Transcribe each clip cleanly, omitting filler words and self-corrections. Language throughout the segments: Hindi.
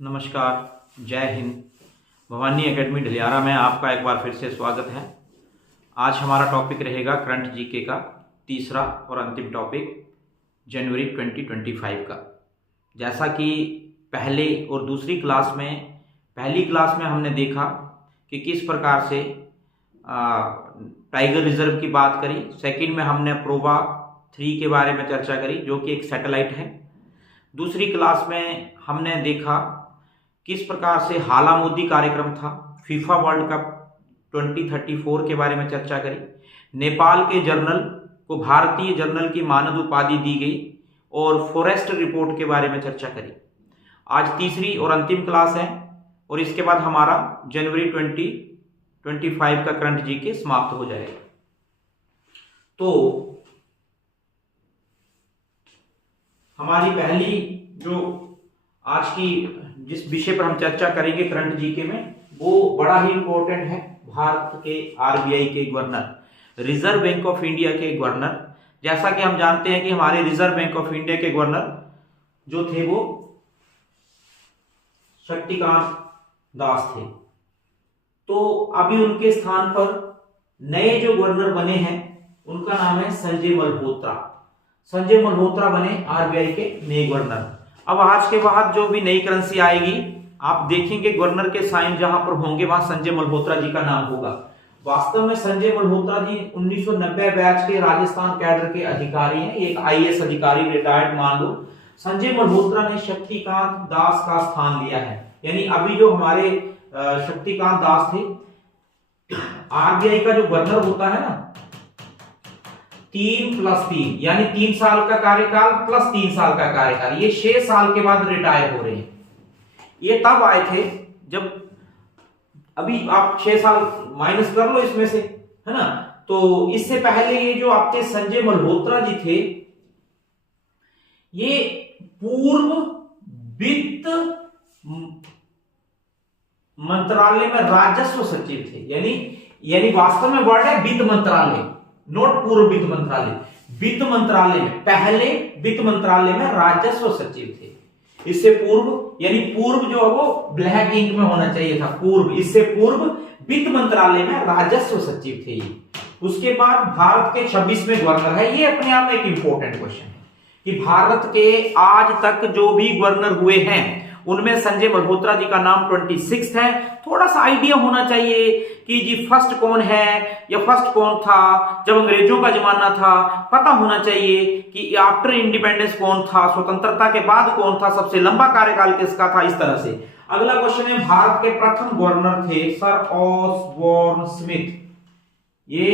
नमस्कार, जय हिंद। भवानी एकेडमी ढलियारा में आपका एक बार फिर से स्वागत है। आज हमारा टॉपिक रहेगा करंट जीके का तीसरा और अंतिम टॉपिक जनवरी 2025 का। जैसा कि पहले और दूसरी क्लास में, पहली क्लास में हमने देखा कि किस प्रकार से टाइगर रिजर्व की बात करी। सेकंड में हमने प्रोवा 3 के बारे में चर्चा करी जो कि एक सैटेलाइट है। दूसरी क्लास में हमने देखा किस प्रकार से हाला मोदी कार्यक्रम था। फीफा वर्ल्ड कप 2034 के बारे में चर्चा करी। नेपाल के जर्नल को भारतीय जर्नल की मानद उपाधि दी गई और फॉरेस्ट रिपोर्ट के बारे में चर्चा करी। आज तीसरी और अंतिम क्लास है और इसके बाद हमारा जनवरी 2025 का करंट जीके समाप्त हो जाएगा। तो हमारी पहली जो आज की जिस विषय पर हम चर्चा करेंगे करंट जीके में, वो बड़ा ही इंपॉर्टेंट है। भारत के आरबीआई के governor, reserve bank of India के गवर्नर। जैसा कि हम जानते हैं कि हमारे रिजर्व बैंक ऑफ इंडिया के गवर्नर जो थे वो शक्तिकांत दास थे। तो अभी उनके स्थान पर नए जो गवर्नर बने हैं उनका नाम है संजय मल्होत्रा। संजय मल्होत्रा बने आरबीआई के नए गवर्नर। अब आज के बाद जो भी नई करेंसी आएगी आप देखेंगे गवर्नर के साइन जहां पर होंगे वहां संजय मल्होत्रा जी का नाम होगा। वास्तव में संजय मल्होत्रा जी 1990 बैच के राजस्थान कैडर के अधिकारी हैं। एक आईएएस अधिकारी रिटायर्ड मान लो। संजय मल्होत्रा ने शक्तिकांत दास का स्थान लिया है। यानी अभी जो हमारे शक्तिकांत दास थे, आरबीआई का जो गवर्नर होता है ना, 3+3 यानी 3 साल का कार्यकाल प्लस 3 साल का कार्यकाल, ये 6 साल के बाद रिटायर हो रहे हैं। ये तब आए थे जब, अभी आप 6 साल माइनस कर लो इसमें से, है ना। तो इससे पहले ये जो आपके संजय मल्होत्रा जी थे, ये पूर्व वित्त मंत्रालय में राजस्व सचिव थे। यानी वास्तव में वर्ड है वित्त मंत्रालय, नोट पूर्व वित्त मंत्रालय। वित्त मंत्रालय में, पहले वित्त मंत्रालय में राजस्व सचिव थे। इससे पूर्व, यानी पूर्व जो है वो ब्लैक इंक में होना चाहिए था, पूर्व। इससे पूर्व वित्त मंत्रालय में राजस्व सचिव थे ये। उसके बाद भारत के 26वें गवर्नर है। ये अपने आप में एक इंपॉर्टेंट क्वेश्चन है कि भारत के आज तक जो भी गवर्नर हुए हैं उनमें संजय मल्होत्रा जी का नाम 26 है। थोड़ा सा आइडिया होना चाहिए कि जी फर्स्ट कौन है या फर्स्ट कौन था जब अंग्रेजों का जमाना था। पता होना चाहिए कि आफ्टर इंडिपेंडेंस कौन था, स्वतंत्रता के बाद कौन था, सबसे लंबा कार्यकाल किसका था, इस तरह से। अगला क्वेश्चन है, भारत के प्रथम गवर्नर थे सर ऑसबोर्न स्मिथ। ये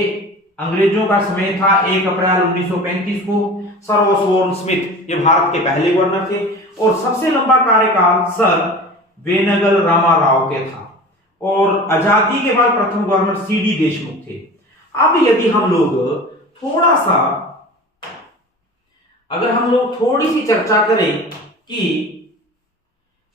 अंग्रेजों का समय था 1 अप्रैल 1935 को। सर ऑसबोर्न स्मिथ ये भारत के पहले गवर्नर थे। और सबसे लंबा कार्यकाल सर वेनगल रामाराव के था। और आजादी के बाद प्रथम गवर्नर सीडी देशमुख थे। अब यदि हम लोग थोड़ा सा, अगर हम लोग थोड़ी सी चर्चा करें कि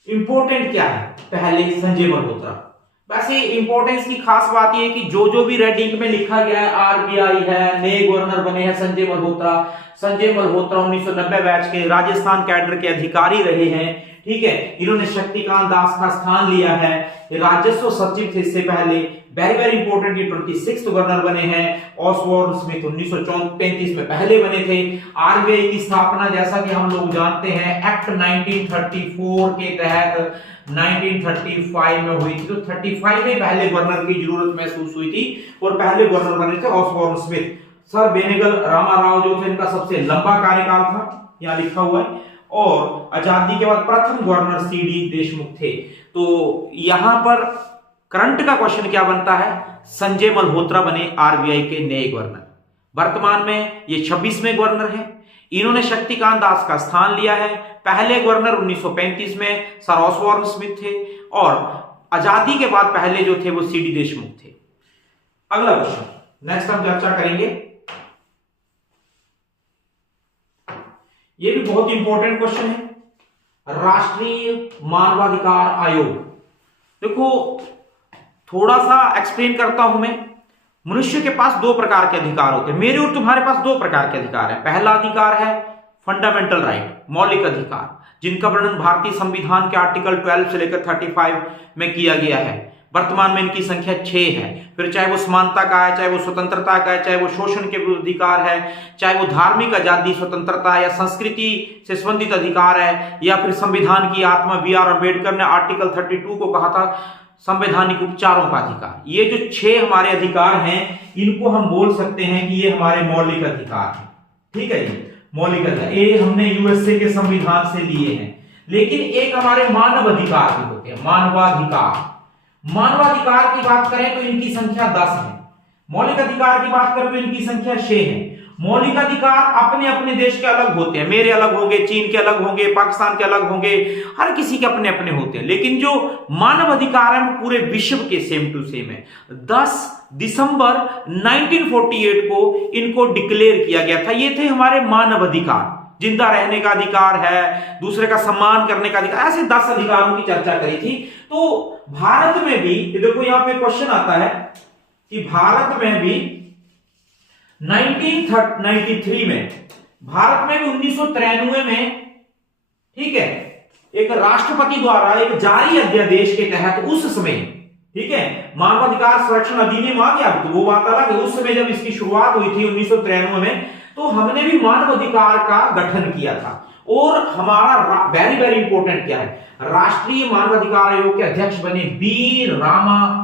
इंपॉर्टेंट क्या है, पहले संजय मल्होत्रा। वैसे इंपॉर्टेंस की खास बात यह है कि जो भी रेड इंक में लिखा गया है आरबीआई है, नए गवर्नर बने हैं संजय मल्होत्रा। संजय मल्होत्रा 1990 बैच के राजस्थान कैडर के अधिकारी रहे हैं, ठीक है। इन्होंने शक्तिकांत दास का स्थान लिया है, राजस्व सचिव थे इससे पहले। वेरी वेरी इंपॉर्टेंट, ये 26th गवर्नर बने हैं। ऑसबोर्न स्मिथ 1935 में पहले बने थे। आरबीआई की स्थापना जैसा कि हम लोग जानते हैं एक्ट 1934 के तहत 1935 में हुई थी। तो 35 में पहले गवर्नर की जरूरत महसूस हुई थी और पहले गवर्नर बने थे Osborne Smith. Sir Benegal Rama Rau जो थे, इनका सबसे लंबा कार्यकाल था, यहां लिखा हुआ है। और आजादी के बाद प्रथम गवर्नर सीडी देशमुख थे। तो यहां पर करंट का क्वेश्चन क्या बनता है, संजय मल्होत्रा बने आरबीआई के नए गवर्नर। वर्तमान में ये 26वें गवर्नर हैं। इन्होंने शक्तिकांत दास का स्थान लिया है। पहले गवर्नर 1935 में सर ऑसबोर्न स्मिथ थे और आजादी के बाद पहले जो थे वो सीडी देशमुख थे। अगला क्वेश्चन नेक्स्ट हम चर्चा करेंगे। ये भी बहुत इंपॉर्टेंट क्वेश्चन है, राष्ट्रीय मानवाधिकार आयोग। देखो थोड़ा सा एक्सप्लेन करता हूं मैं। मनुष्य के पास 2 प्रकार के अधिकार होते हैं। मेरे और तुम्हारे पास 2 प्रकार के अधिकार है। पहला अधिकार है फंडामेंटल राइट, मौलिक अधिकार, जिनका वर्णन भारतीय संविधान के आर्टिकल 12 से लेकर 35 में किया गया है। वर्तमान में इनकी संख्या 6 है। फिर चाहे वो समानता का है, चाहे वो स्वतंत्रता का है, चाहे वो शोषण के विरुद्ध अधिकार है, चाहे वो धार्मिक आजादी स्वतंत्रता या संस्कृति से संबंधित अधिकार है, या फिर संविधान की आत्मा बी.आर. अम्बेडकर ने आर्टिकल 32 को कहा था संवैधानिक उपचारों का अधिकार। ये जो 6 हमारे अधिकार हैं, इनको हम बोल सकते हैं कि ये हमारे मौलिक अधिकार हैं। ठीक है जी, मौलिक अधिकार ये हमने यूएसए के संविधान से लिए हैं। लेकिन एक हमारे मानव अधिकार भी होते हैं, मानवाधिकार। मानवाधिकार की बात करें तो इनकी संख्या 10 है। मौलिक अधिकार की बात करें तो इनकी संख्या 6 है। मौलिक अधिकार अपने अपने देश के अलग होते हैं, मेरे अलग होंगे, चीन के अलग होंगे, पाकिस्तान के अलग होंगे, हर किसी के अपने अपने होते हैं। लेकिन जो मानव अधिकार है वो पूरे विश्व के सेम टू सेम है। 10 दिसंबर 1948 को इनको डिक्लेयर किया गया था। ये थे हमारे मानव अधिकार। जिंदा रहने का अधिकार है, दूसरे का सम्मान करने का अधिकार, ऐसे 10 अधिकारों की चर्चा करी थी। तो भारत में भी देखो यहां पे क्वेश्चन आता है कि भारत में भी 1993 में, भारत में भी 1993 में, ठीक है, एक राष्ट्रपति द्वारा एक जारी अध्यादेश के तहत उस समय, ठीक है, मानवाधिकार संरक्षण अधिनियम आ गया। तो वो बात अलग है, उस समय जब इसकी शुरुआत हुई थी 1993 में, तो हमने भी मानवाधिकार का गठन किया था। और हमारा वेरी वेरी इंपॉर्टेंट क्या है, राष्ट्रीय मानवाधिकार आयोग के अध्यक्ष बने वी रामा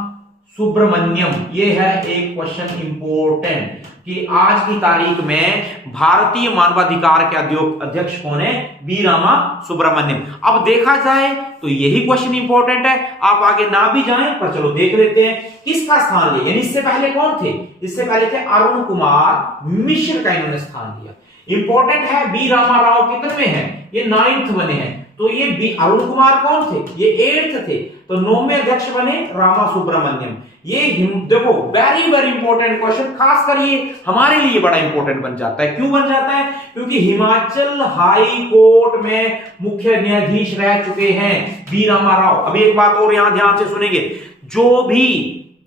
सुब्रमण्यम। ये है एक क्वेश्चन इंपॉर्टेंट कि आज की तारीख में भारतीय मानवाधिकार के अध्यक्ष कौन है, वी रामा सुब्रमण्यम। अब देखा जाए तो यही क्वेश्चन इंपॉर्टेंट है, आप आगे ना भी जाएं पर चलो देख लेते हैं किसका स्थान लिया। यानी इससे पहले कौन थे, इससे पहले थे अरुण कुमार मिश्र का इन्होंने स्थान लिया। इंपॉर्टेंट है बी रामा राव कितने में है, ये 9th बने हैं। तो ये बी अरुण कुमार कौन थे, ये 8th थे। तो 9वें अध्यक्ष बने रामा सुब्रमण्यम। ये देखो वेरी वेरी इंपॉर्टेंट क्वेश्चन, खास कर ये हमारे लिए बड़ा इंपॉर्टेंट बन जाता है। क्यों बन जाता है, क्योंकि हिमाचल हाई कोर्ट में मुख्य न्यायाधीश रह चुके हैं बी रामा राव। अभी एक बात और यहां ध्यान से सुनेंगे,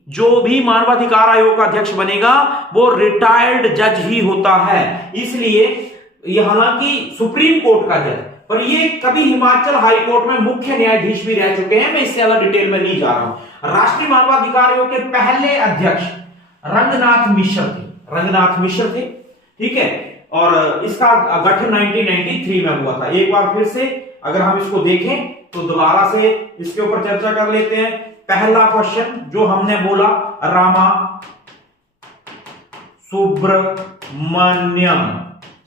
जो भी मानवाधिकार आयोग का अध्यक्ष बनेगा वो रिटायर्ड जज ही होता है। इसलिए हालांकि सुप्रीम कोर्ट का जज, पर ये कभी हिमाचल हाई कोर्ट में मुख्य न्यायाधीश भी रह चुके हैं। मैं इससे ज्यादा डिटेल में नहीं जा रहा हूं। राष्ट्रीय मानवाधिकार आयोग के पहले अध्यक्ष रंगनाथ मिश्र थे, ठीक है, और इसका गठन 1993 में हुआ था। एक बार फिर से अगर हम इसको देखें तो दोबारा से इसके ऊपर चर्चा कर लेते हैं। पहला क्वेश्चन जो हमने बोला, रामा सुब्रमण्यम,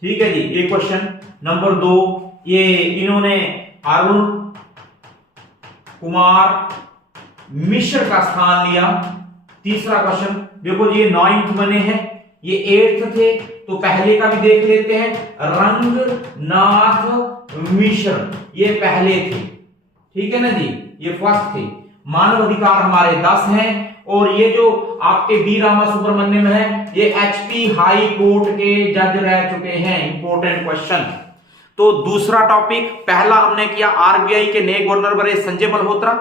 ठीक है जी, ये क्वेश्चन। नंबर 2, ये इन्होंने अरुण कुमार मिश्र का स्थान लिया। तीसरा क्वेश्चन देखो जी, ये 9th बने हैं, ये 8th थे। तो पहले का भी देख लेते हैं, रंगनाथ मिश्र, ये पहले थे, ठीक है ना जी, ये फर्स्ट थे। मानव अधिकार हमारे 10 हैं। और ये जो आपके बी रामा सुब्रमण्यम है, ये एचपी हाई कोर्ट के जज रह चुके हैं। Important question. तो दूसरा टॉपिक, पहला हमने किया आरबीआई के नए गवर्नर बने संजय मल्होत्रा,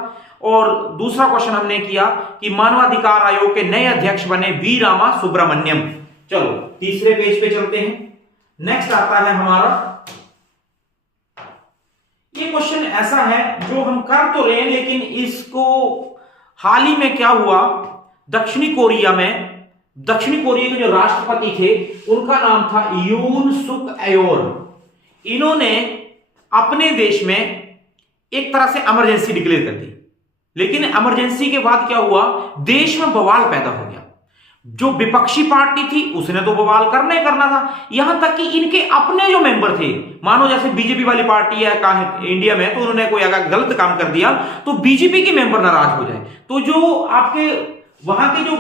और दूसरा क्वेश्चन हमने किया कि मानवाधिकार आयोग के नए अध्यक्ष बने वी रामा सुब्रमण्यम। चलो तीसरे पेज पे चलते हैं। नेक्स्ट आता है हमारा, ये क्वेश्चन ऐसा है जो हम कर तो रहे हैं, लेकिन इसको हाल ही में क्या हुआ, दक्षिणी कोरिया के जो राष्ट्रपति थे उनका नाम था यून सुक एयोल। इन्होंने अपने देश में एक तरह से इमरजेंसी डिक्लेयर कर दी, लेकिन इमरजेंसी के बाद क्या हुआ, देश में बवाल पैदा हो गया। जो विपक्षी पार्टी थी उसने तो बवाल करना ही करना था, यहां तक कि इनके अपने जो मेंबर थे, मानो जैसे बीजेपी वाली पार्टी है इंडिया में, तो उन्होंने कोई अगर गलत काम कर दिया तो बीजेपी के मेंबर नाराज हो जाए, तो जो आपके वहां के जो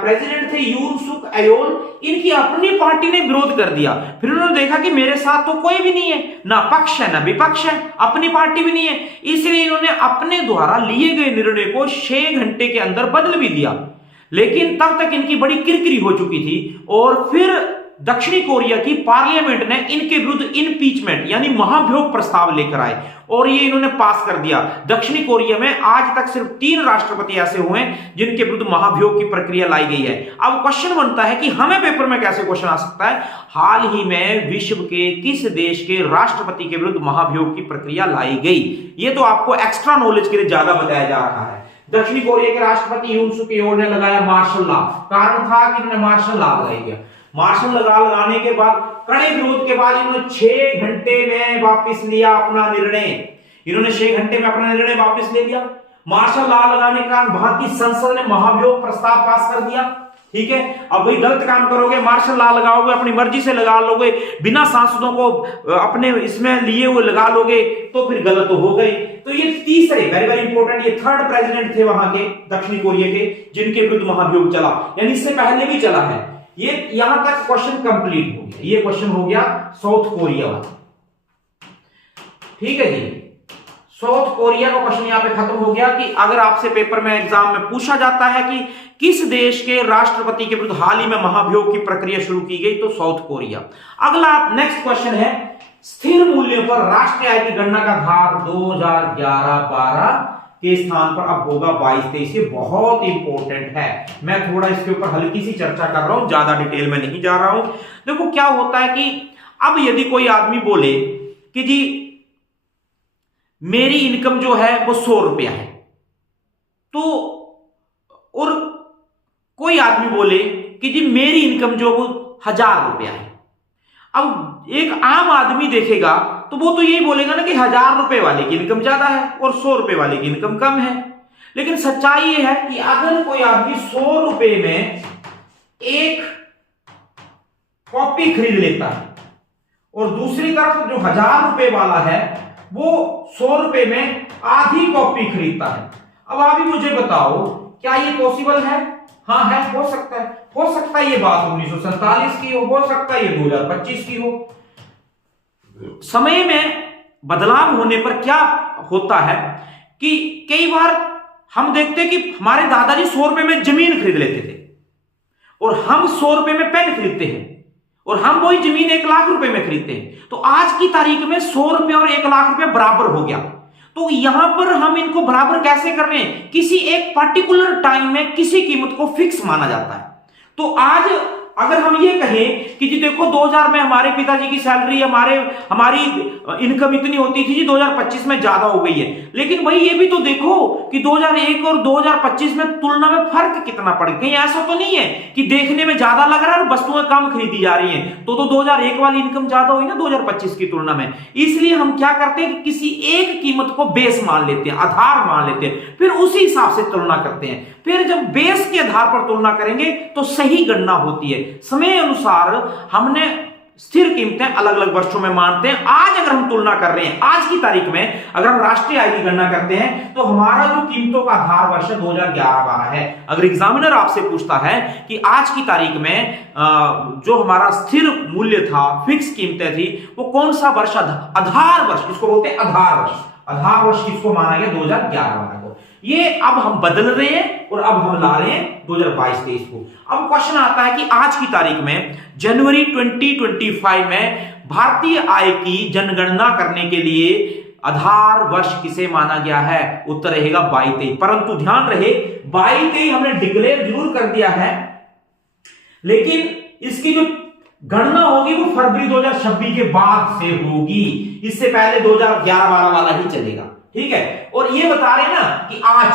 प्रेसिडेंट थे यून सुक एयोल, इनकी अपनी पार्टी ने विरोध कर दिया। फिर उन्होंने देखा कि मेरे साथ तो कोई भी नहीं है, ना पक्ष है ना विपक्ष है, अपनी पार्टी भी नहीं है, इसलिए इन्होंने अपने द्वारा लिए गए निर्णय को 6 घंटे के अंदर बदल भी दिया। लेकिन तब तक इनकी बड़ी किरकिरी हो चुकी थी, और फिर दक्षिणी कोरिया की पार्लियामेंट ने इनके विरुद्ध इम्पीचमेंट यानी महाभियोग प्रस्ताव लेकर आए और ये इन्होंने पास कर दिया। दक्षिणी कोरिया में आज तक सिर्फ 3 राष्ट्रपति ऐसे हुए हैं जिनके विरुद्ध महाभियोग की प्रक्रिया लाई गई है। अब क्वेश्चन बनता है कि हमें पेपर में कैसे क्वेश्चन आ सकता है, हाल ही में विश्व के किस देश के राष्ट्रपति के विरुद्ध महाभियोग की प्रक्रिया लाई गई? ये तो आपको एक्स्ट्रा नॉलेज के लिए ज्यादा बताया जा रहा है। दक्षिणी कोरिया के राष्ट्रपति यून सुक येओल ने लगाया मार्शल लॉ। कारण था कि इन्होंने मार्शल लॉ लगाई गया। मार्शल लॉ लगाने के बाद कड़े विरोध के बाद इन्होंने 6 घंटे में वापस लिया अपना निर्णय। इन्होंने 6 घंटे में अपना निर्णय वापस ले लिया। मार्शल लॉ लगाने के कारण भारतीय संसद ने महाभियोग प्रस्ताव पास कर दिया। ठीक है, अब वही गलत काम करोगे, मार्शल लॉ लगाओगे, अपनी मर्जी से लगा लोगे, बिना सांसदों को अपने इसमें लिए हुए लगा लोगे तो फिर गलत तो हो गई। तो ये तीसरे वेरी वेरी इंपॉर्टेंट, ये 3rd प्रेसिडेंट थे वहां के दक्षिणी कोरिया के जिनके विरुद्ध महाभियोग चला, यानी इससे पहले भी चला है। ये यहां तक क्वेश्चन कंप्लीट हो गया। ये क्वेश्चन हो गया साउथ कोरिया वाला। ठीक है जी, साउथ कोरिया का क्वेश्चन यहां पे खत्म हो गया कि अगर आपसे पेपर में एग्जाम में पूछा जाता है कि किस देश के राष्ट्रपति के विरुद्ध हाल ही में महाभियोग की प्रक्रिया शुरू की गई, तो साउथ कोरिया। अगला नेक्स्ट क्वेश्चन है, स्थिर मूल्य पर राष्ट्रीय आय की गणना का आधार 2011-12 के स्थान पर अब होगा 22-23। ये बहुत इंपॉर्टेंट है। मैं थोड़ा इसके ऊपर हल्की सी चर्चा कर रहा हूं, ज्यादा डिटेल में नहीं जा रहा हूं। देखो क्या होता है कि अब यदि कोई आदमी बोले कि जी मेरी इनकम जो है वो 100 रुपया है, तो और कोई आदमी बोले कि जी मेरी इनकम जो वो 1000 रुपया है। अब एक आम आदमी देखेगा तो वो तो यही बोलेगा ना कि 1000 रुपए वाले की इनकम ज्यादा है और 100 रुपए वाले की इनकम कम है। लेकिन सच्चाई ये है कि अगर कोई आदमी 100 रुपए में एक कॉपी खरीद लेता है और दूसरी तरफ जो 1000 रुपए वाला है वो 100 रुपए में आधी कॉपी खरीदता है। अब आप ही मुझे बताओ क्या ये पॉसिबल है? हाँ है, हो सकता है। हो सकता है ये बात 1947 की हो सकता है ये 2025 की हो। समय में बदलाव होने पर क्या होता है कि कई बार हम देखते हैं कि हमारे दादाजी 100 रुपए में जमीन खरीद लेते थे और हम 100 रुपए में पेन खरीदते हैं और हम वही जमीन 1 लाख रुपए में खरीदते हैं। तो आज की तारीख में 100 रुपए और 1 लाख रुपए बराबर हो गया। तो यहां पर हम इनको बराबर कैसे कर रहे हैं? किसी एक पर्टिकुलर टाइम में किसी कीमत को फिक्स माना जाता है। तो आज अगर हम ये कहें कि जी देखो 2000 में हमारे पिताजी की सैलरी हमारी इनकम इतनी होती थी जी, 2025 में ज्यादा हो गई है। लेकिन भाई ये भी तो देखो कि 2001 और 2025 में तुलना में फर्क कितना पड़ गया। कहीं ऐसा तो नहीं है कि देखने में ज्यादा लग रहा है और वस्तुएं कम खरीदी जा रही हैं, तो 2001 वाली इनकम ज्यादा हुई ना 2025 की तुलना में। इसलिए हम क्या करते हैं कि किसी एक कीमत को बेस मान लेते हैं, आधार मान लेते हैं, फिर उसी हिसाब से तुलना करते हैं। फिर जब बेस के आधार पर तुलना करेंगे तो सही गणना होती है। समय अनुसार हमने स्थिर कीमतें अलग अलग वर्षों में मानते हैं। आज अगर हम तुलना कर रहे हैं, आज की तारीख में अगर हम राष्ट्रीय आय की गणना करते हैं तो हमारा जो कीमतों का आधार वर्ष 2011-12 है। अगर एग्जामिनर आपसे पूछता है कि आज की तारीख में जो हमारा स्थिर मूल्य था, फिक्स कीमतें थी, वो कौन सा वर्ष, आधार वर्ष, इसको बोलते हैं आधार वर्ष। आधार वर्ष किसको माना गया? 2011-12 को। ये अब हम बदल रहे हैं और अब हम ला रहे हैं 2022-23 को। अब क्वेश्चन आता है कि आज की तारीख में जनवरी 2025 में भारतीय आय की जनगणना करने के लिए आधार वर्ष किसे माना गया है? उत्तर रहेगा 22-23। परंतु ध्यान रहे 22-23 हमने डिक्लेयर जरूर कर दिया है, लेकिन इसकी जो गणना होगी वो फरवरी 2026 के बाद से होगी। इससे पहले 2011-12 वाला ही चलेगा। ठीक है, और ये बता रहे हैं ना कि आज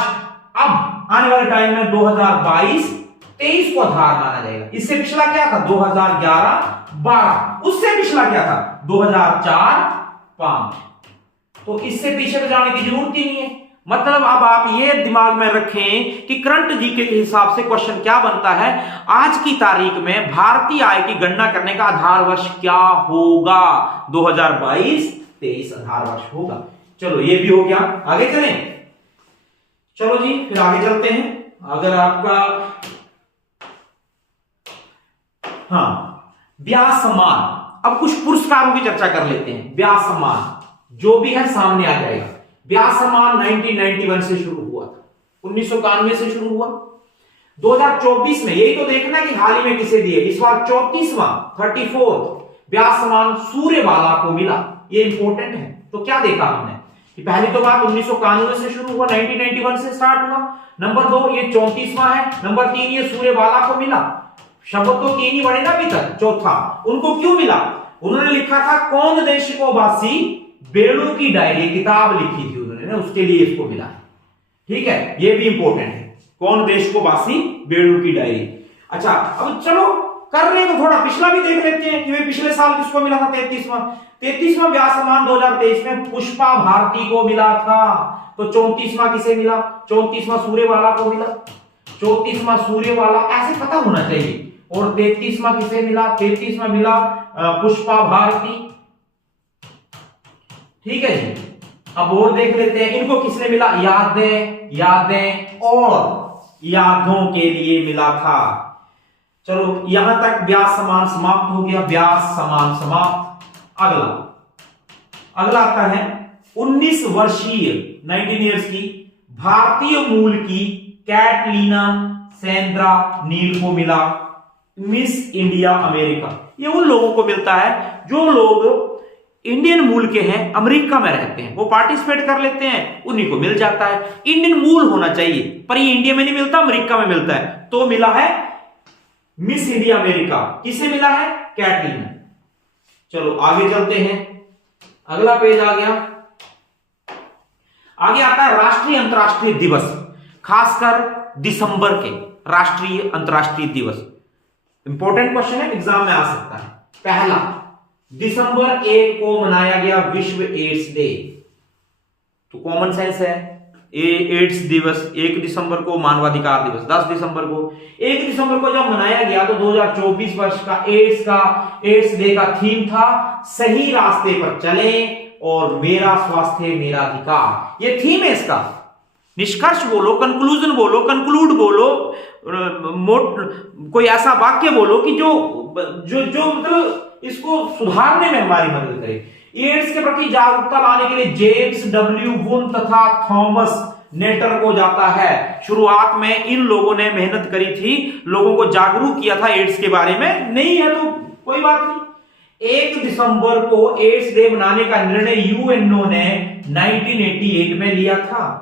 अब आने वाले टाइम में 2022-23 को आधार माना जाएगा। इससे पिछला क्या था? 2011-12। उससे पिछला क्या था? 2004-5। तो इससे पीछे तो जाने की जरूरत ही नहीं है। मतलब अब आप ये दिमाग में रखें कि करंट जीके के हिसाब से क्वेश्चन क्या बनता है, आज की तारीख में भारतीय आय की गणना करने का आधार वर्ष क्या होगा? 2022-23 आधार वर्ष होगा। चलो ये भी हो गया, आगे चलें। चलो जी फिर आगे चलते हैं। अगर आपका ब्याज सम्मान, अब कुछ पुरस्कारों की चर्चा कर लेते हैं। ब्याज सम्मान जो भी है सामने आ जाएगा। ब्याज सम्मान 1991 से शुरू हुआ था, 1991 से शुरू हुआ। 2024 में यही तो देखना है कि हाल ही में किसे दिए, इस बार 34वां 34 व्यास समान सूर्यबाला को मिला। ये इंपॉर्टेंट है। तो क्या देखा हमने कि पहली तो बात 1991 से शुरू हुआ, 1991 से स्टार्ट हुआ। नंबर 2 ये 34वां है। नंबर 3 ये सूर्यबाला को मिला। शब्द तो 3 ही बने ना अभी तक। चौथा उनको क्यों मिला, उन्होंने लिखा था कौन देश को वासी बेड़ू की डायरी किताब लिखी थी उन्होंने, उसके लिए इसको मिला है। ठीक है, ये भी इंपॉर्टेंट है, कौन देश को वासी बेड़ू की डायरी। अच्छा अब चलो कर रहे हैं तो थोड़ा पिछला भी देख लेते हैं कि भाई पिछले साल किसको मिला था। 33वां व्यास सम्मान 2023 में पुष्पा भारती को मिला था। तो 34वां किसे मिला, 34वां सूर्यबाला को मिला, 34वां सूर्यबाला ऐसे पता होना चाहिए। और 33वां किसे मिला, 33वां मिला पुष्पा भारती। ठीक है जी, अब और देख लेते हैं इनको किसने मिला, यादें, यादें और यादों के लिए मिला था। चलो यहां तक व्यास समान समाप्त हो गया, व्यास समान समाप्त। अगला आता है 19 वर्षीय 19 इयर्स की भारतीय मूल की कैटलीना सेंड्रा नील को मिला मिस इंडिया अमेरिका। ये उन लोगों को मिलता है जो लोग इंडियन मूल के हैं, अमेरिका में रहते हैं, वो पार्टिसिपेट कर लेते हैं, उन्हीं को मिल जाता है। इंडियन मूल होना चाहिए, पर ये इंडिया में नहीं मिलता, अमेरिका में मिलता है। तो मिला है मिस इंडिया अमेरिका। किसे मिला है, कैटलीना। चलो आगे चलते हैं, अगला पेज आ गया। आगे आता है राष्ट्रीय अंतरराष्ट्रीय दिवस, खासकर दिसंबर के राष्ट्रीय अंतरराष्ट्रीय दिवस। इंपॉर्टेंट क्वेश्चन है, एग्जाम में आ सकता है। पहला, दिसंबर 1 को मनाया गया विश्व एड्स डे। तो कॉमन सेंस है, एड्स दिवस 1 दिसंबर को, मानवाधिकार दिवस 10 दिसंबर को। 1 दिसंबर को जब मनाया गया तो 2024 वर्ष का एड्स डे का थीम था सही रास्ते पर चले और मेरा स्वास्थ्य मेरा अधिकार। ये थीम है इसका। निष्कर्ष बोलो, कंक्लूजन बोलो, कंक्लूड बोलो, कोई ऐसा वाक्य बोलो कि जो जो जो मतलब इसको सुधारने में हमारी मदद करे। एड्स के प्रति जागरूकता लाने के लिए जेम्स डब्ल्यू वुन तथा थॉमस नेटर को जाता है। शुरुआत में इन लोगों ने मेहनत करी थी, लोगों को जागरूक किया था एड्स के बारे में। नहीं है तो कोई बात नहीं। 1 दिसंबर को एड्स डे मनाने का निर्णय यूएनओ ने 1988 में लिया था।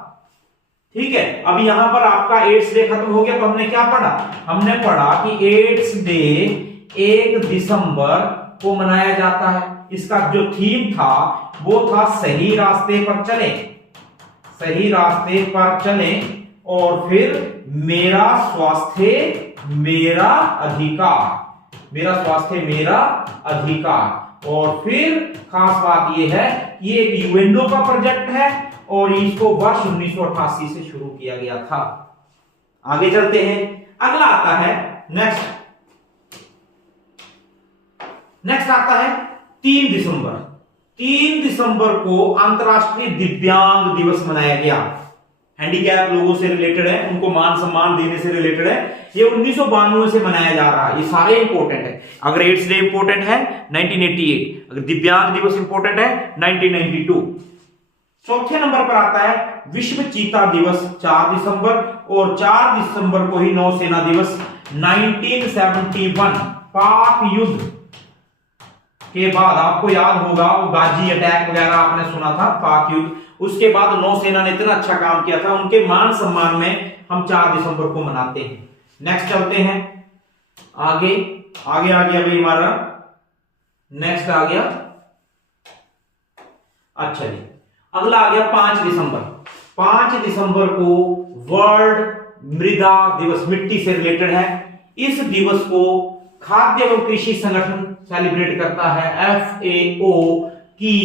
ठीक है, अब यहां पर आपका एड्स डे खत्म हो गया तो हमने क्या पढ़ा, हमने पढ़ा कि एड्स डे 1 दिसंबर को मनाया जाता है। इसका जो थीम था वो था सही रास्ते पर चले, सही रास्ते पर चले और फिर मेरा स्वास्थ्य मेरा अधिकार, मेरा स्वास्थ्य मेरा अधिकार। और फिर खास बात यह है कि ये एक यूएनओ का प्रोजेक्ट है और इसको वर्ष 1988 से शुरू किया गया था। आगे चलते हैं, अगला आता है नेक्स्ट आता है 3 दिसंबर। 3 दिसंबर को अंतरराष्ट्रीय दिव्यांग दिवस मनाया गया। हैंडीकैप लोगों से रिलेटेड है, उनको मान सम्मान देने से रिलेटेड है। ये 1992 से मनाया जा रहा है। ये सारे इंपॉर्टेंट है। अगर एड्स डे इंपॉर्टेंट है 1988, अगर दिव्यांग दिवस इंपॉर्टेंट है 1992। चौथे नंबर पर आता है विश्व चीता दिवस 4 दिसंबर और 4 दिसंबर को ही नौसेना दिवस। 1971 पाक युद्ध के बाद, आपको याद होगा वो गाजी अटैक वगैरह आपने सुना था, पाक युद्ध, उसके बाद नौसेना ने इतना अच्छा काम किया था, उनके मान सम्मान में हम 4 दिसंबर को मनाते हैं। नेक्स्ट चलते हैं आगे आ गया भाई हमारा नेक्स्ट आ गया। अच्छा जी, अगला आ गया 5 दिसंबर। 5 दिसंबर को वर्ल्ड मृदा दिवस, मिट्टी से रिलेटेड है। इस दिवस को खाद्य एवं कृषि संगठन सेलिब्रेट करता है FAO की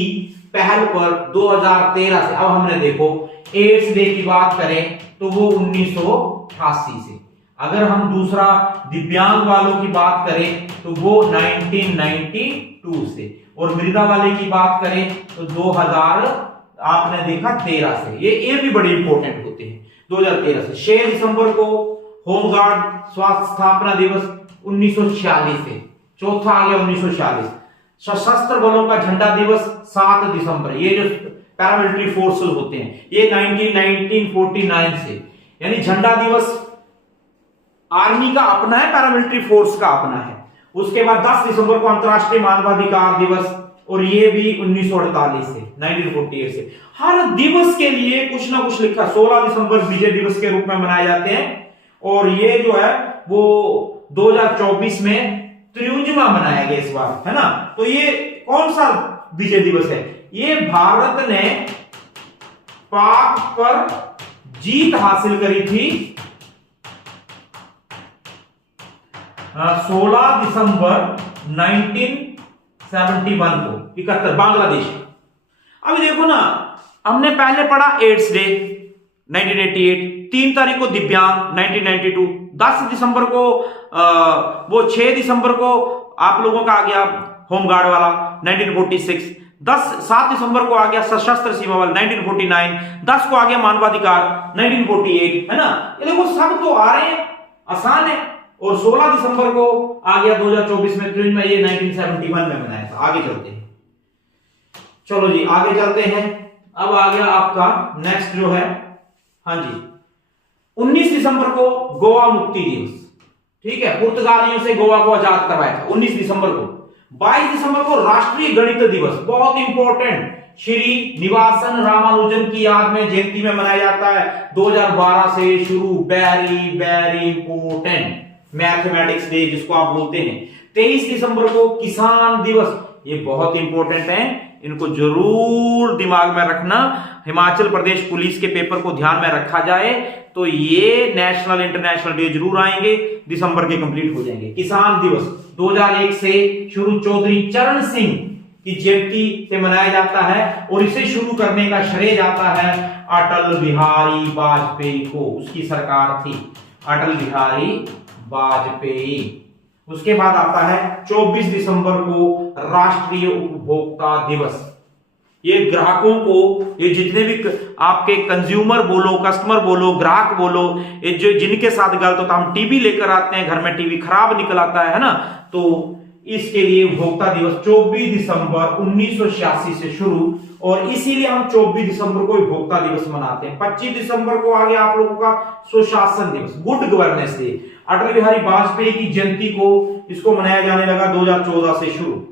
पहल पर 2013 से। अब हमने देखो एड्स डे की बात करें तो वो 1988 से, अगर हम दूसरा दिव्यांग वालों की बात करें तो वो 1992 से, और मृदा वाले की बात करें तो 2000 आपने देखा 13 से। ये भी बड़े इंपॉर्टेंट होते हैं 2013 से। 6 दिसंबर को होमगार्ड स्वास्थ्य स्थापना दिवस 1946 से। चौथा आ गया 1946। सशस्त्र बलों का झंडा दिवस 7 दिसंबर। ये जो पैरामिलिट्री फोर्सेस होते हैं ये 1949 से, यानी झंडा दिवस आर्मी का अपना है, पैरामिलिट्री फोर्स का अपना है। उसके बाद 10 दिसंबर को अंतर्राष्ट्रीय मानवाधिकार दिवस, और ये भी 1948 से 1948 से। हर दिवस के लिए कुछ ना कुछ लिखा। 16 दिसंबर विजय दिवस के रूप में मनाए जाते हैं, और ये जो है वो 2024 में त्रियुंजमा मनाया गया इस बार, है ना। तो ये कौन सा विजय दिवस है? ये भारत ने पाक पर जीत हासिल करी थी 16 दिसंबर 1971 को, 71, बांग्लादेश। अभी देखो ना, हमने पहले पढ़ा एड्स डे 1988, 3 तारीख को दिव्यांग 1992, 10 दिसंबर को वो 6 दिसंबर को आप लोगों का आ गया होमगार्ड वाला 1946, 7 दिसंबर को आ गया सशस्त्र सीमा बल 1949, 10 को आ गया मानवाधिकार 1948, है ना। ये देखो सब तो आ रहे हैं, आसान है। और 16 दिसंबर को आ गया 2024 में त्रियुंजमा, ये 1971 में मनाया था। आगे चलते हैं, चलो जी आगे चलते हैं। अब आ गया आपका नेक्स्ट जो है, हाँ जी, 19 दिसंबर को गोवा मुक्ति दिवस, ठीक है। पुर्तगालियों से गोवा को आजाद करवाया था 19 दिसंबर को। 22 दिसंबर को राष्ट्रीय गणित दिवस, बहुत इंपॉर्टेंट, श्री निवासन रामानुजन की याद में जयंती में मनाया जाता है, 2012 से शुरू। Very very important mathematics day जिसको आप बोलते हैं। 23 दिसंबर को किसान दिवस, ये बहुत इंपॉर्टेंट है, इनको जरूर दिमाग में रखना। हिमाचल प्रदेश पुलिस के पेपर को ध्यान में रखा जाए तो ये नेशनल इंटरनेशनल डे जरूर आएंगे, दिसंबर के कंप्लीट हो जाएंगे। किसान दिवस 2001 से शुरू, चौधरी चरण सिंह की जयंती से मनाया जाता है, और इसे शुरू करने का श्रेय जाता है अटल बिहारी वाजपेयी को, उसकी सरकार थी अटल बिहारी वाजपेयी। उसके बाद आता है 24 दिसंबर को राष्ट्रीय उपभोक्ता दिवस। ये ग्राहकों को, ये जितने भी आपके कंज्यूमर बोलो, कस्टमर बोलो, ग्राहक बोलो, ये जो जिनके साथ गलत होता, हम टीवी लेकर आते हैं घर में, टीवी खराब निकल आता है ना, तो इसके लिए उपभोक्ता दिवस 24 दिसंबर 1986 से शुरू, और इसीलिए हम 24 दिसंबर को उपभोक्ता दिवस मनाते हैं। 25 दिसंबर को आ गया आप लोगों का सुशासन दिवस, good governance day. Atal Bihari Vajpayee की जयंती को इसको मनाया जाने लगा 2014 से शुरू।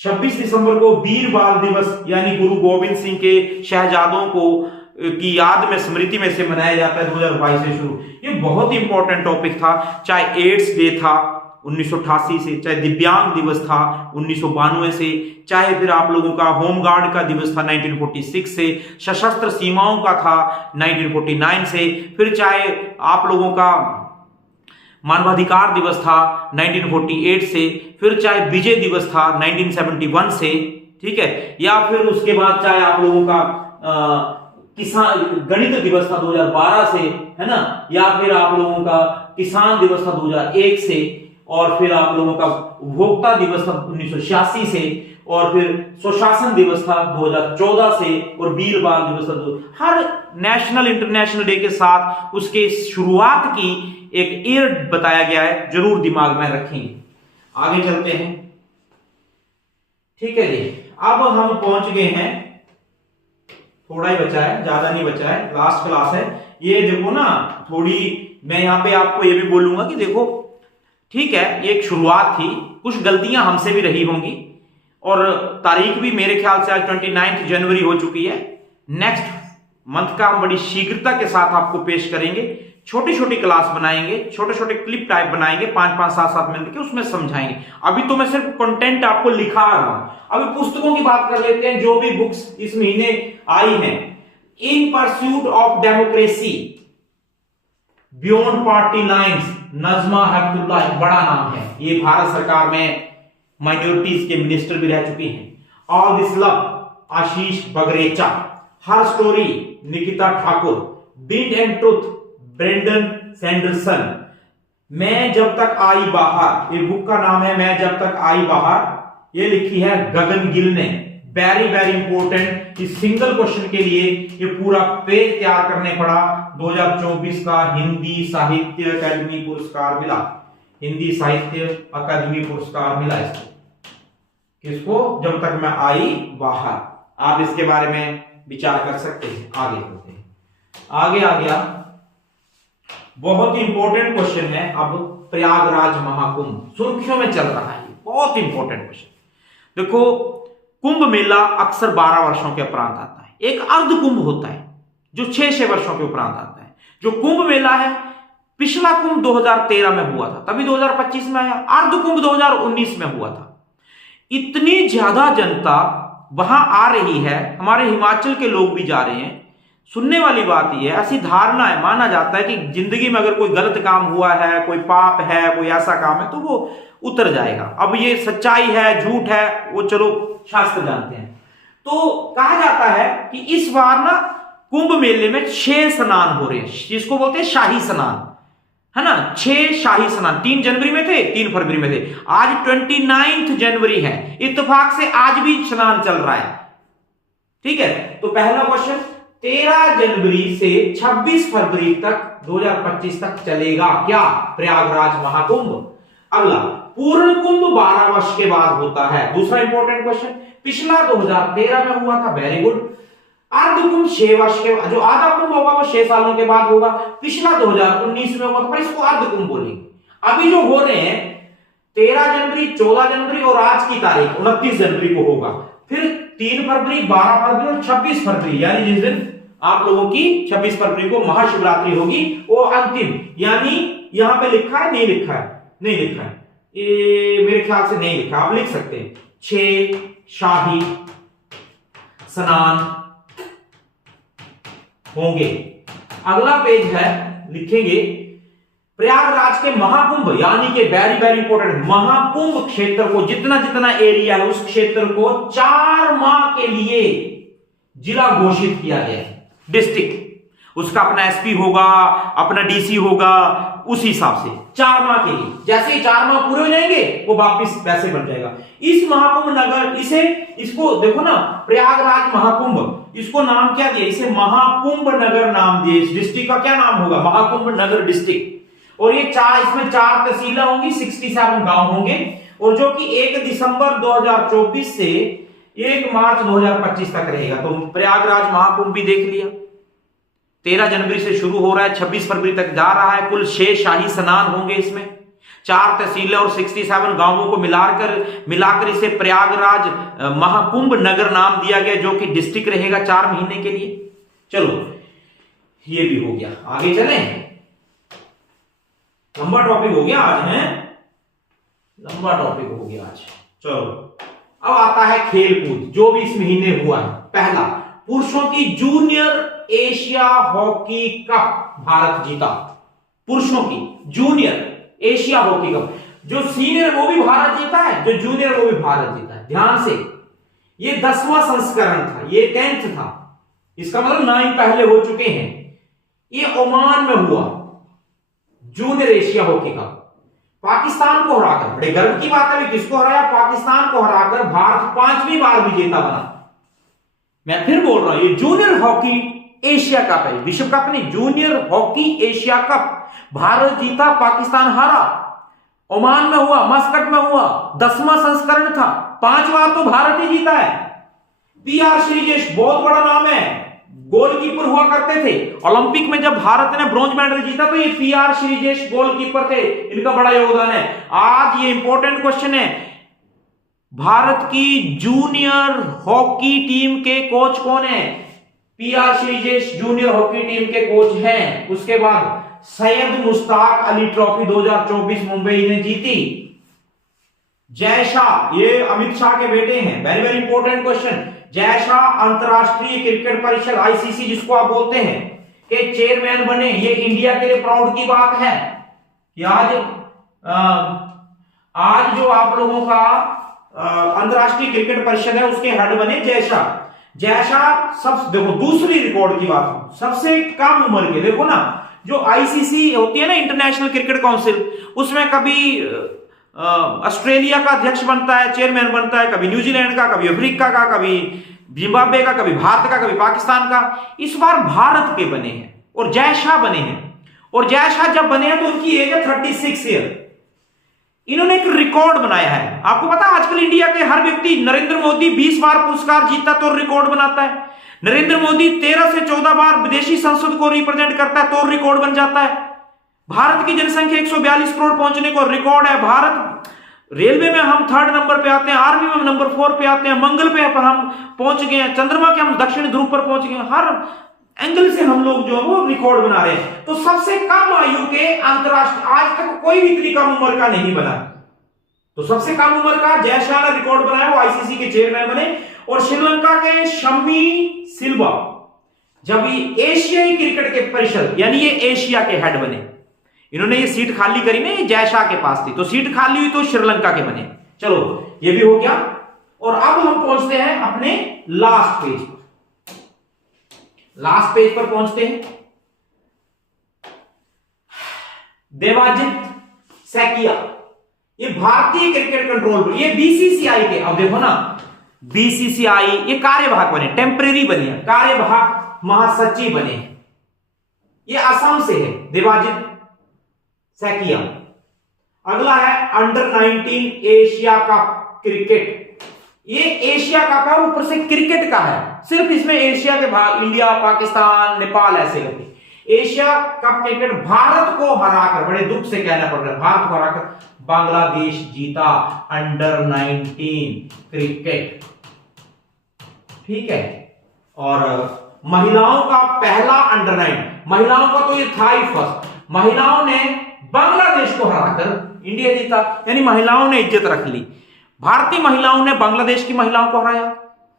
26 दिसंबर को वीर बाल दिवस, यानी गुरु गोविंद सिंह के शहजादों को की याद में, स्मृति में से मनाया जाता है 2022 से शुरू। ये बहुत इंपॉर्टेंट टॉपिक था, चाहे एड्स डे था 1988 से, चाहे दिव्यांग दिवस था 1992 से, चाहे फिर आप लोगों का होमगार्ड का दिवस था 1946 से, सशस्त्र सीमाओं का था 1949 से, फिर चाहे आप लोगों का मानवाधिकार दिवस था 1948 से, फिर चाहे विजय दिवस था 1971 से, ठीक है, या फिर उसके बाद चाहे आप लोगों का किसान गणित दिवस था 2012 से, है ना, या फिर आप लोगों का किसान दिवस था 2001 से, और फिर आप लोगों का उपभोक्ता दिवस था 1986 से, और फिर सुशासन दिवस था 2014 से, और वीर बाल दिवस था। हर नेशनल इंटरनेशनल डे के साथ उसके शुरुआत की एक ईयर बताया गया है, जरूर दिमाग में रखेंगे। आगे चलते हैं, ठीक है जी। अब हम पहुंच गए हैं, थोड़ा ही बचा है, ज्यादा नहीं बचा है, लास्ट क्लास है ये। देखो ना, थोड़ी मैं यहां पे आपको ये भी बोलूंगा कि देखो, ठीक है, ये एक शुरुआत थी, कुछ गलतियां हमसे भी रही होंगी, और तारीख भी मेरे ख्याल से आज 29 जनवरी हो चुकी है। नेक्स्ट मंथ का हम बड़ी शीघ्रता के साथ आपको पेश करेंगे, छोटी छोटी क्लास बनाएंगे, छोटे छोटे क्लिप टाइप बनाएंगे, 5-5, 7-7 मिनट के, उसमें समझाएंगे। अभी तो मैं सिर्फ कंटेंट आपको लिखा रहा हूं। अभी पुस्तकों की बात कर लेते हैं, जो भी बुक्स इस महीने आई हैं। In pursuit of democracy beyond party lines, Najma Heptulla, बड़ा नाम है, ये भारत सरकार में माइनॉरिटीज के मिनिस्टर भी रह चुकी हैं। All this love, Ashish Bagrecha. Her story, Nikita Thakur. Wind and truth, Brandon Sanderson. मैं जब तक आई बाहर, ये बुक का नाम है मैं जब तक आई बाहर, ये लिखी है गगन गिल ने। वेरी वेरी इंपॉर्टेंट, इस सिंगल क्वेश्चन के लिए ये पूरा पेज तैयार करने पड़ा। 2024 का हिंदी साहित्य अकादमी पुरस्कार मिला, हिंदी साहित्य अकादमी पुरस्कार मिला इसको। किसको? जब तक मैं आई बाहर। आप इसके बारे में विचार कर सकते हैं। आगे बढ़ते हैं, आगे आ गया बहुत ही इंपॉर्टेंट क्वेश्चन है। अब प्रयागराज महाकुंभ सुर्खियों में चल रहा है, बहुत इंपॉर्टेंट क्वेश्चन। देखो, कुंभ मेला अक्सर 12 वर्षों के उपरांत आता है। एक अर्ध कुंभ होता है जो 6 वर्षों के उपरांत आता है। जो कुंभ मेला है, पिछला कुंभ 2013 में हुआ था, तभी 2025 में आया। अर्ध कुंभ 2019 में हुआ था। इतनी ज्यादा जनता वहां आ रही है, हमारे हिमाचल के लोग भी जा रहे हैं। सुनने वाली बात यह है, ऐसी धारणा है, माना जाता है कि जिंदगी में अगर कोई गलत काम हुआ है, कोई पाप है, कोई ऐसा काम है, तो वो उतर जाएगा। अब ये सच्चाई है झूठ है, वो चलो शास्त्र जानते हैं। तो कहा जाता है कि इस बार ना कुंभ मेले में 6 स्नान हो रहे हैं, जिसको बोलते हैं शाही स्नान, है ना। 6 शाही स्नान 3 जनवरी में थे, 3 फरवरी में थे। आज 29 जनवरी है, इत्तेफाक से आज भी स्नान चल रहा है। ठीक है, तो पहला क्वेश्चन, 13 जनवरी से 26 फरवरी तक 2025 तक चलेगा क्या प्रयागराज महाकुंभ? अगला, पूर्ण कुंभ 12 वर्ष के बाद होता है। दूसरा इंपॉर्टेंट क्वेश्चन, पिछला 2013 में हुआ था, वेरी गुड। अर्ध कुंभ 6 वर्ष के बाद, जो आधा कुंभ होगा वो 6 सालों के बाद होगा। पिछला 2019 में हुआ था, पर इसको अर्ध कुंभ बोलेंगे। अभी जो हो रहे हैं 13 जनवरी, 14 जनवरी और आज की तारीख 29 जनवरी को होगा। फिर 3 फरवरी, 12 फरवरी और 26 फरवरी, यानी जिस दिन आप लोगों की 26 फरवरी को महाशिवरात्रि होगी, वो अंतिम, यानी यहां पे लिखा है, नहीं लिखा है, नहीं लिखा है, ये मेरे ख्याल से नहीं लिखा, आप लिख सकते हैं। 6 शाही स्नान होंगे। अगला पेज है, लिखेंगे प्रयागराज के महाकुंभ, यानी कि वेरी वेरी इंपॉर्टेंट, महाकुंभ क्षेत्र को, जितना जितना एरिया है उस क्षेत्र को 4 माह के लिए जिला घोषित किया गया है, डिस्ट्रिक्ट। उसका अपना एसपी होगा, अपना डीसी होगा, उस हिसाब से 4 माह के लिए। जैसे ही 4 माह पूरे हो जाएंगे वो वापिस वैसे बन जाएगा। इस महाकुंभ नगर, इसको देखो ना, प्रयागराज महाकुंभ, इसको नाम क्या दिया? इसे महाकुंभ नगर नाम दिए। इस डिस्ट्रिक्ट का क्या नाम होगा? महाकुंभ नगर डिस्ट्रिक्ट। और ये इसमें 4 तहसीलें होंगी, 67 गांव होंगे, और जो कि 1 दिसंबर 2024 से 1 मार्च 2025 तक रहेगा। तो प्रयागराज महाकुंभ भी देख लिया, 13 जनवरी से शुरू हो रहा है, 26 फरवरी तक जा रहा है। कुल 6 शाही स्नान होंगे इसमें, 4 तहसीलें और 67 गांवों को मिलाकर इसे प्रयागराज महाकुंभ नगर नाम दिया गया, जो कि डिस्ट्रिक्ट रहेगा 4 महीने के लिए। चलो, ये भी हो गया। आगे चले, लंबा टॉपिक हो गया आज, है लंबा टॉपिक हो गया आज। चलो, अब आता है खेल कूद, जो भी इस महीने हुआ है। पहला, पुरुषों की junior Asia hockey cup Bharat जीता। पुरुषों की जूनियर एशिया हॉकी कप, जो सीनियर वो भी भारत जीता है, जो जूनियर वो भी भारत जीता है। ध्यान से, ये 10वां संस्करण था, ये 10th था, इसका मतलब 9 पहले हो चुके हैं। ये ओमान में हुआ, junior Asia hockey cup. Pakistan को हराकर, बड़े गर्व की बात है, किसको हराया? पाकिस्तान को हराकर भारत 5वीं बार विजेता बना। मैं फिर बोल रहा हूं, ये जूनियर हॉकी एशिया कप है, विश्व कप नहीं, junior hockey Asia cup. Bharat जीता, पाकिस्तान हारा। ओमान में हुआ, मस्कट में हुआ, 10वां संस्करण था, 5 बार तो भारत ही जीता है। पीआर श्रीजेश बहुत बड़ा नाम है, गोलकीपर हुआ करते थे। ओलंपिक में जब भारत ने ब्रॉन्ज मेडल जीता तो ये पीआर श्रीजेश गोलकीपर थे, इनका बड़ा योगदान है। आज ये इंपॉर्टेंट क्वेश्चन है, भारत की जूनियर हॉकी टीम के कोच कौन है? PR Sreejesh junior hockey team के कोच हैं। उसके बाद सैयद मुश्ताक अली ट्रॉफी 2024 मुंबई ने जीती। जय शाह, ये अमित शाह के बेटे हैं, very very important question. Jay Shah अंतरराष्ट्रीय क्रिकेट परिषद आईसीसी जिसको आप बोलते हैं के चेयरमैन बने। ये इंडिया के लिए प्राउड की बात है कि आज जो आप लोगों का अंतरराष्ट्रीय क्रिकेट परिषद है उसके हेड बने जय शाह। जय शाह सब, देखो दूसरी रिकॉर्ड की बात, सबसे कम उम्र के, देखो ना, जो आईसीसी होती है ना, इंटरनेशनल क्रिकेट काउंसिल, उसमें कभी ऑस्ट्रेलिया का अध्यक्ष बनता है, चेयरमैन बनता है, कभी न्यूजीलैंड का, कभी अफ्रीका का, कभी जिम्बाब्वे का, कभी भारत का, कभी पाकिस्तान का। इस बार भारत के बने हैं और जय शाह बने हैं। और जय शाह जब बने हैं तो उनकी एज है 36 ईयर। इन्होंने एक रिकॉर्ड बनाया है। आपको पता है आजकल इंडिया के हर व्यक्ति, नरेंद्र मोदी 20 बार पुरस्कार जीतता तो रिकॉर्ड बनाता है। नरेंद्र मोदी 13 से 14 बार विदेशी संसद को रिप्रेजेंट करता है तो रिकॉर्ड बन जाता है। भारत की जनसंख्या 142 करोड़ पहुंचने को रिकॉर्ड है। भारत रेलवे में हम 3rd नंबर पे आते हैं, आर्मी में हम नंबर 4 पे आते हैं, मंगल पे पर हम पहुंच गए हैं, चंद्रमा के हम दक्षिण ध्रुव पर पहुंच गए हैं। हर एंगल से हम लोग जो है वो रिकॉर्ड बना रहे हैं। तो सबसे कम आयु के अंतरराष्ट्रीय, आज तक कोई भी इतनी कम उम्र का नहीं बना। तो सबसे कम उम्र का जयशाह ने रिकॉर्ड बनाया, वो आईसीसी के चेयरमैन बने। और श्रीलंका के शम्मी सिल्वा जब ये एशियाई क्रिकेट के परिषद यानी ये एशिया के हेड बने, इन्होंने ये सीट खाली करी ना, ये जयशाह के पास थी, तो सीट खाली हुई तो श्रीलंका के बने। चलो ये भी हो गया। और अब हम पहुंचते हैं अपने लास्ट पेज पर। लास्ट पेज पर पहुंचते हैं। देवाजित सैकिया, ये भारतीय क्रिकेट कंट्रोल बोर्ड, ये बीसीसीआई के, अब देखो ना बीसीसीआई ये कार्यवाहक बने, टेम्परेरी बने, कार्यवाहक महासचिव बने। ये असम से है देवाजित सैकिया। अगला है अंडर 19 एशिया कप क्रिकेट। ये एशिया कप है, ऊपर से क्रिकेट का है, सिर्फ इसमें एशिया के भाग इंडिया, पाकिस्तान, नेपाल ऐसे करके। एशिया कप क्रिकेट भारत को हराकर, बड़े दुख से कहना पड़ रहा है, भारत को हराकर बांग्लादेश जीता अंडर 19 क्रिकेट। ठीक है। और महिलाओं का पहला अंडर 9, महिलाओं का तो ये था ही फर्स्ट, महिलाओं ने बांग्लादेश को हराकर इंडिया जीता, यानी महिलाओं ने इज्जत रख ली। भारतीय महिलाओं ने बांग्लादेश की महिलाओं को हराया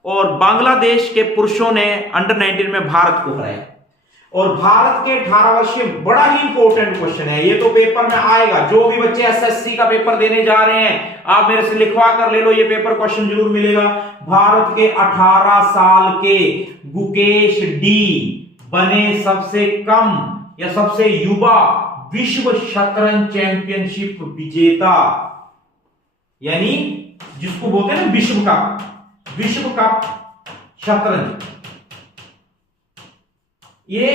और बांग्लादेश के पुरुषों ने अंडर 19 में भारत को हराया। और भारत के 18 वर्षीय, बड़ा ही इंपॉर्टेंट क्वेश्चन है ये, तो पेपर में आएगा। जो भी बच्चे एसएससी का पेपर देने जा रहे हैं, आप मेरे से लिखवा कर ले लो, ये पेपर क्वेश्चन जरूर मिलेगा। भारत के 18 साल के गुकेश डी बने सबसे कम या सबसे युवा विश्व शतरंज चैंपियनशिप विजेता, यानी जिसको बोलते हैं ना विश्व कप शतरंज, ये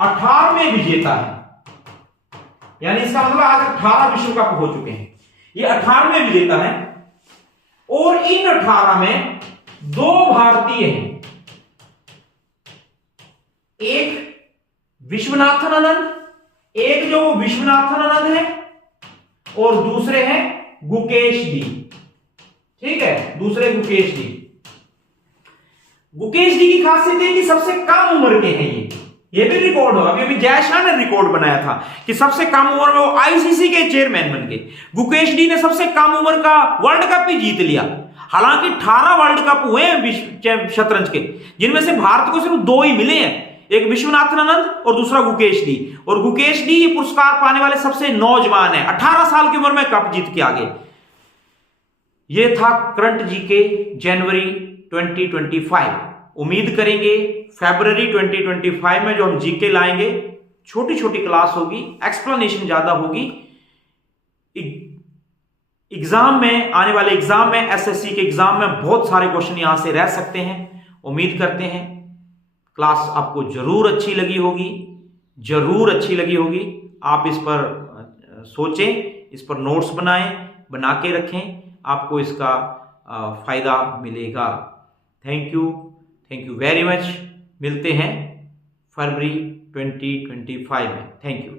18वें विजेता है। यानी इसका मतलब आज 18 विश्व कप हो चुके हैं, ये 18वें विजेता है। और इन 18 में 2 भारतीय हैं, एक विश्वनाथन आनंद, एक जो विश्वनाथन आनंद है, और दूसरे हैं गुकेश डी। ठीक है, दूसरे गुकेश डी। गुकेश डी की खासियत है कि सबसे कम उम्र के हैं ये भी रिकॉर्ड हो। अभी जयशाह ने रिकॉर्ड बनाया था कि सबसे कम उम्र में वो आईसीसी के चेयरमैन बन गए। गुकेश डी ने सबसे कम उम्र का वर्ल्ड कप ही जीत लिया। हालांकि 18 वर्ल्ड कप हुए हैं विश्व शतरंज के, जिनमें से भारत को सिर्फ 2 ही मिले हैं, एक विश्वनाथन आनंद और दूसरा गुकेश डी। और गुकेश डी ये पुरस्कार पाने वाले सबसे नौजवान है, 18 साल की उम्र में कप जीत के आगे। ये था करंट जीके जनवरी 2025। उम्मीद करेंगे फरवरी 2025 में जो हम जीके लाएंगे, छोटी छोटी क्लास होगी, एक्सप्लेनेशन ज्यादा होगी। एग्जाम में, आने वाले एग्जाम में, एसएससी के एग्जाम में बहुत सारे क्वेश्चन यहां से रह सकते हैं। उम्मीद करते हैं क्लास आपको जरूर अच्छी लगी होगी, जरूर अच्छी लगी होगी। आप इस पर सोचें, इस पर नोट्स बनाएं, बना के रखें, आपको इसका फायदा मिलेगा। Thank you very much. मिलते हैं फरवरी 2025 में। Thank you.